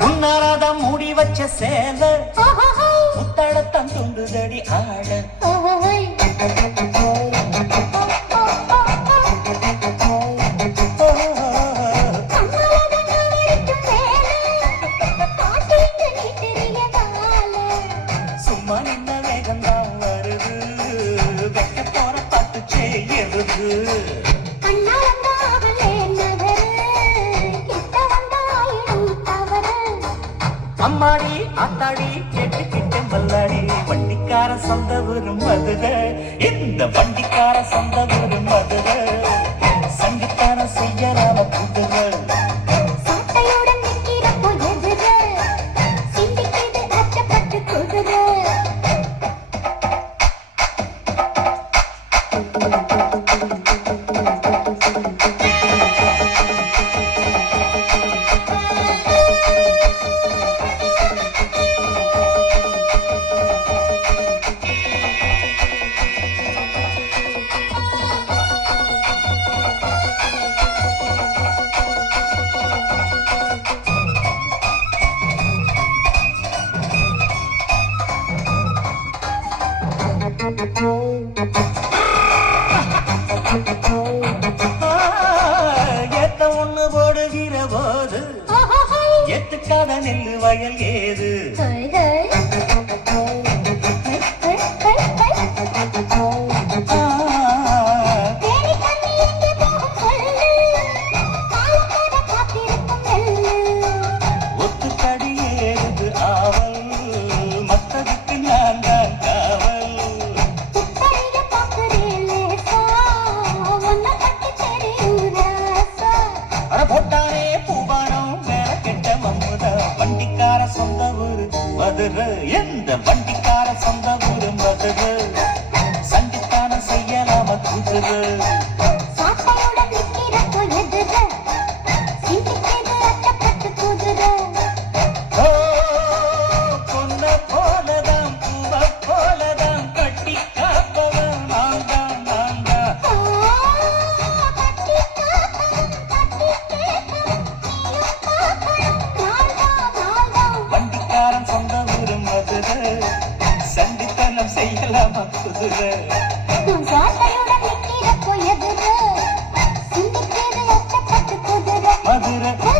முன்னாலதான் மூடி வச்ச சேல முத்தாடத்தான் துண்டுதடி ஆட சும்மா நின்ன வேகம்தான் வருது வைக்க போற பாட்டு செய்யறது அம்மாடி ஆத்தாடி கேட்டுக்கிட்ட மல்லாடி வண்டிக்கார சொந்த ஊரும் மதுரை இந்த வண்டிக்கார சொந்த ஊரும் மதுரை சங்கித்தான செய்யலாம புதுரை ஏத்த ஒண்ணு போடுகிற போது எத்துக்காத நெல்லு வயல் ஏது ஒத்துக்கடி ஏறுது ஆவல் மத்ததுக்கு நான் தான் காவல் போட்டானே பூபானம் மேல கெட்ட மம்முதா வண்டிக்கார சொந்த ஊரு மதுரை எந்த வண்டிக்கார சொந்த ஊரு மதுரை சண்டித்தான செய்யலாம குதிரை பொண்ண போலதான் பூவ போலதான் கட்டி காப்பவன் நான் தான் நான் தான் வண்டிக்காரன் சொந்த ஊரு மதுரை சண்டித்தனம் செய்யலாமா குதிரை மதுரை